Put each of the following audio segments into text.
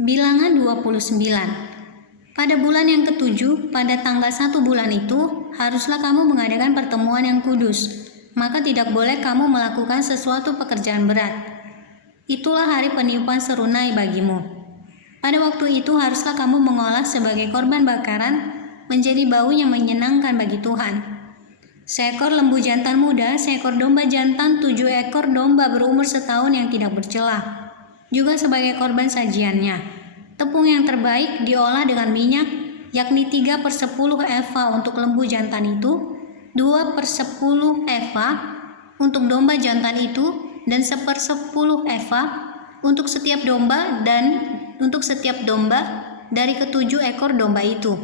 Bilangan 29. Pada bulan yang ketujuh, pada tanggal 1 bulan itu, haruslah kamu mengadakan pertemuan yang kudus, maka tidak boleh kamu melakukan sesuatu pekerjaan berat. Itulah hari peniupan serunai bagimu. Pada waktu itu haruslah kamu mengolah sebagai korban bakaran menjadi bau yang menyenangkan bagi Tuhan. Seekor lembu jantan muda, seekor domba jantan, 7 ekor domba berumur setahun yang tidak bercela, juga sebagai korban sajiannya. Tepung yang terbaik diolah dengan minyak, yakni 3/10 eva untuk lembu jantan itu, 2/10 eva untuk domba jantan itu, dan 1/10 eva untuk setiap domba dari ketujuh ekor domba itu,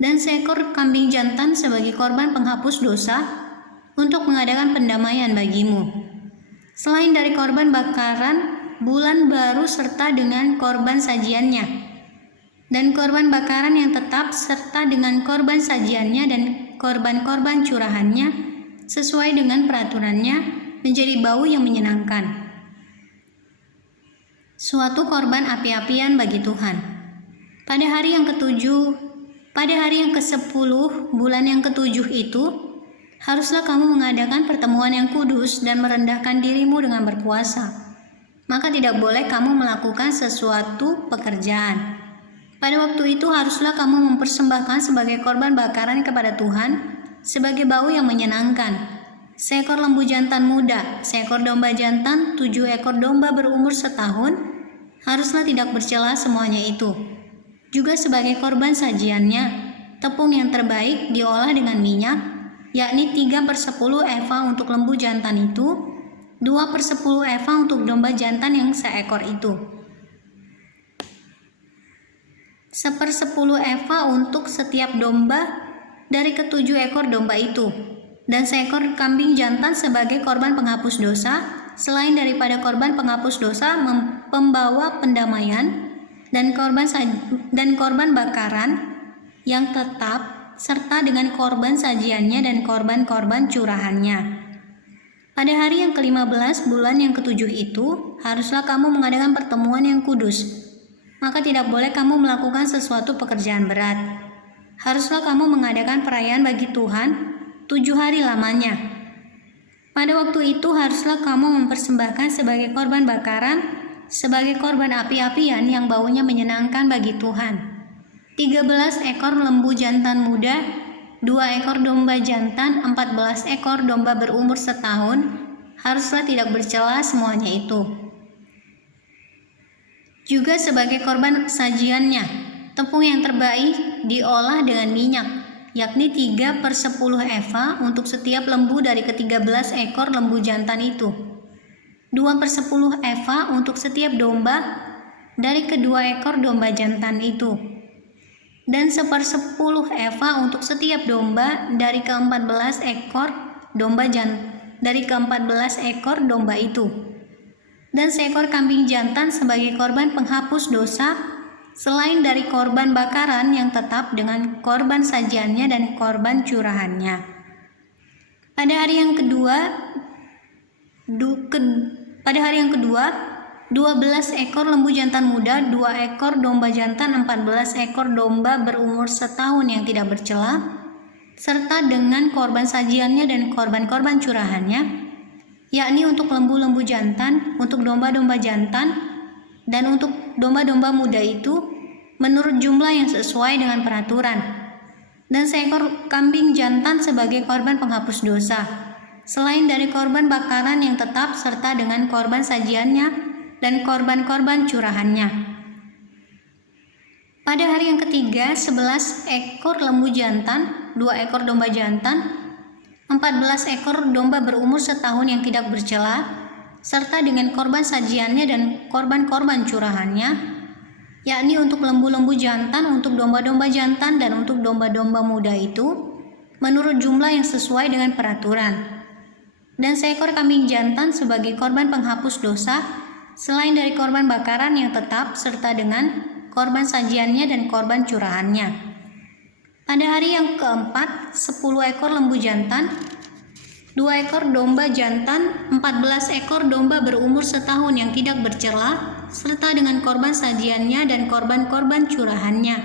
dan seekor kambing jantan sebagai korban penghapus dosa untuk mengadakan pendamaian bagimu. Selain dari korban bakaran bulan baru serta dengan korban sajiannya, dan korban bakaran yang tetap serta dengan korban sajiannya dan korban-korban curahannya sesuai dengan peraturannya menjadi bau yang menyenangkan. Suatu korban api-apian bagi Tuhan. Pada hari yang ke-10 bulan yang ke-7 itu, haruslah kamu mengadakan pertemuan yang kudus dan merendahkan dirimu dengan berpuasa. Maka tidak boleh kamu melakukan sesuatu pekerjaan. Pada waktu itu haruslah kamu mempersembahkan sebagai korban bakaran kepada Tuhan sebagai bau yang menyenangkan seekor lembu jantan muda, seekor domba jantan, 7 ekor domba berumur setahun, haruslah tidak bercela semuanya itu. Juga sebagai korban sajiannya, tepung yang terbaik diolah dengan minyak, yakni 3/10 eva untuk lembu jantan itu, 2/10 eva untuk domba jantan yang seekor itu, 1/10 eva untuk setiap domba dari ketujuh ekor domba itu, dan seekor kambing jantan sebagai korban penghapus dosa, selain daripada korban penghapus dosa pembawa pendamaian dan korban bakaran yang tetap serta dengan korban sajiannya dan korban-korban curahannya. Pada hari yang ke-15 bulan yang ke-7 itu, haruslah kamu mengadakan pertemuan yang kudus. Maka tidak boleh kamu melakukan sesuatu pekerjaan berat. Haruslah kamu mengadakan perayaan bagi Tuhan 7 hari lamanya. Pada waktu itu haruslah kamu mempersembahkan sebagai korban bakaran, sebagai korban api-apian yang baunya menyenangkan bagi Tuhan, 13 ekor lembu jantan muda, 2 ekor domba jantan, 14 ekor domba berumur setahun, haruslah tidak bercela semuanya itu. Juga sebagai korban sajiannya, tepung yang terbaik diolah dengan minyak, yakni 3/10 eva untuk setiap lembu dari ke-13 ekor lembu jantan itu, 2/10 eva untuk setiap domba dari kedua ekor domba jantan itu, dan 1/10 eva untuk setiap domba dari ke-14 ekor domba itu, dan seekor kambing jantan sebagai korban penghapus dosa, selain dari korban bakaran yang tetap dengan korban sajiannya dan korban curahannya. Pada hari yang kedua 12 ekor lembu jantan muda, 2 ekor domba jantan, 14 ekor domba berumur setahun yang tidak bercela, serta dengan korban sajiannya dan korban-korban curahannya, yakni untuk lembu-lembu jantan, untuk domba-domba jantan, dan untuk domba-domba muda itu, menurut jumlah yang sesuai dengan peraturan, dan seekor kambing jantan sebagai korban penghapus dosa, selain dari korban bakaran yang tetap serta dengan korban sajiannya dan korban-korban curahannya. Pada hari yang ketiga, 11 ekor lembu jantan, 2 ekor domba jantan, 14 ekor domba berumur setahun yang tidak bercela, serta dengan korban sajiannya dan korban-korban curahannya, yakni untuk lembu-lembu jantan, untuk domba-domba jantan, dan untuk domba-domba muda itu, menurut jumlah yang sesuai dengan peraturan, dan seekor kambing jantan sebagai korban penghapus dosa, selain dari korban bakaran yang tetap serta dengan korban sajiannya dan korban curahannya. Pada hari yang keempat, 10 ekor lembu jantan, 2 ekor domba jantan, 14 ekor domba berumur setahun yang tidak bercela, serta dengan korban sajiannya dan korban-korban curahannya,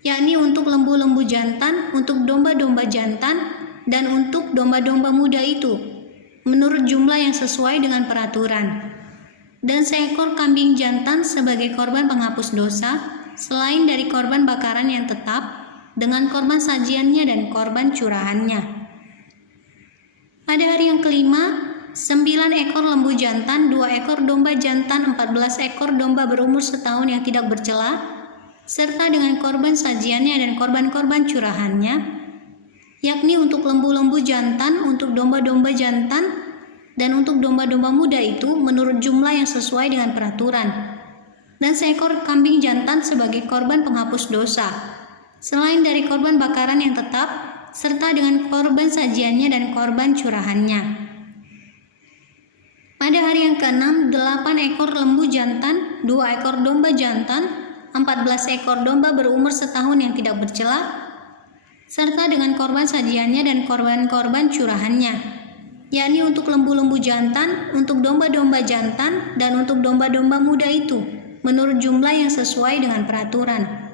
yakni untuk lembu-lembu jantan, untuk domba-domba jantan, dan untuk domba-domba muda itu, menurut jumlah yang sesuai dengan peraturan. Dan seekor kambing jantan sebagai korban penghapus dosa, selain dari korban bakaran yang tetap, dengan korban sajiannya dan korban curahannya. Pada hari yang kelima, 9 ekor lembu jantan, 2 ekor domba jantan, 14 ekor domba berumur setahun yang tidak bercela, serta dengan korban sajiannya dan korban-korban curahannya, yakni untuk lembu-lembu jantan, untuk domba-domba jantan, dan untuk domba-domba muda itu menurut jumlah yang sesuai dengan peraturan. Dan seekor kambing jantan sebagai korban penghapus dosa, selain dari korban bakaran yang tetap, serta dengan korban sajiannya dan korban curahannya. Pada hari yang ke-6, 8 ekor lembu jantan, 2 ekor domba jantan, 14 ekor domba berumur setahun yang tidak bercela, serta dengan korban sajiannya dan korban-korban curahannya, yakni untuk lembu-lembu jantan, untuk domba-domba jantan, dan untuk domba-domba muda itu, menurut jumlah yang sesuai dengan peraturan.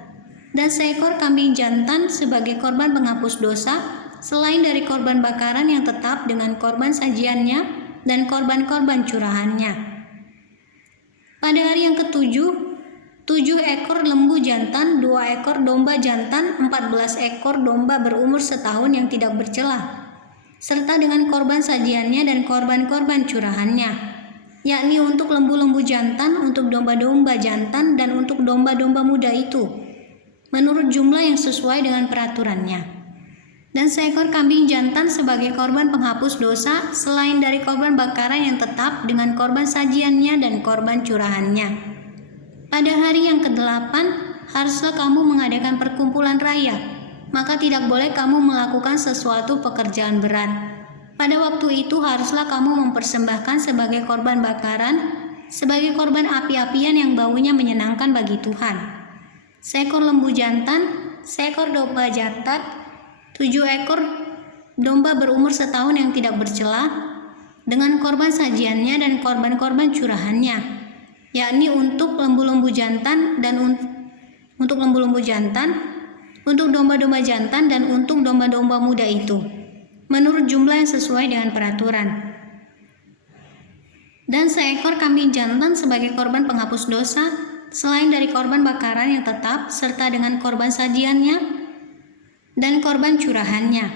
Dan seekor kambing jantan sebagai korban penghapus dosa, selain dari korban bakaran yang tetap dengan korban sajiannya dan korban-korban curahannya. Pada hari yang ke-7, 7 ekor lembu jantan, 2 ekor domba jantan, 14 ekor domba berumur setahun yang tidak bercela, serta dengan korban sajiannya dan korban-korban curahannya, yakni untuk lembu-lembu jantan, untuk domba-domba jantan, dan untuk domba-domba muda itu, menurut jumlah yang sesuai dengan peraturannya. Dan seekor kambing jantan sebagai korban penghapus dosa, selain dari korban bakaran yang tetap dengan korban sajiannya dan korban curahannya. Pada hari yang ke-8, haruslah kamu mengadakan perkumpulan raya, maka tidak boleh kamu melakukan sesuatu pekerjaan berat. Pada waktu itu haruslah kamu mempersembahkan sebagai korban bakaran, sebagai korban api-apian yang baunya menyenangkan bagi Tuhan, seekor lembu jantan, seekor domba jantan, 7 ekor domba berumur setahun yang tidak bercela, dengan korban sajiannya dan korban-korban curahannya, yakni untuk lembu-lembu jantan dan untuk lembu-lembu jantan, untuk domba-domba jantan dan untuk domba-domba muda itu, menurut jumlah yang sesuai dengan peraturan. Dan seekor kambing jantan sebagai korban penghapus dosa, selain dari korban bakaran yang tetap serta dengan korban sajiannya dan korban curahannya.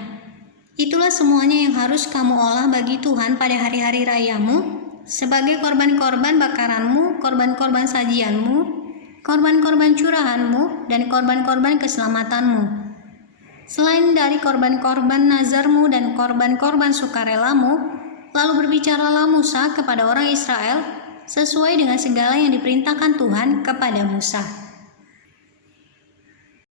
Itulah semuanya yang harus kamu olah bagi Tuhan pada hari-hari rayamu, sebagai korban-korban bakaranmu, korban-korban sajianmu, korban-korban curahanmu, dan korban-korban keselamatanmu. Selain dari korban-korban nazarmu dan korban-korban sukarelamu, lalu berbicaralah Musa kepada orang Israel sesuai dengan segala yang diperintahkan Tuhan kepada Musa.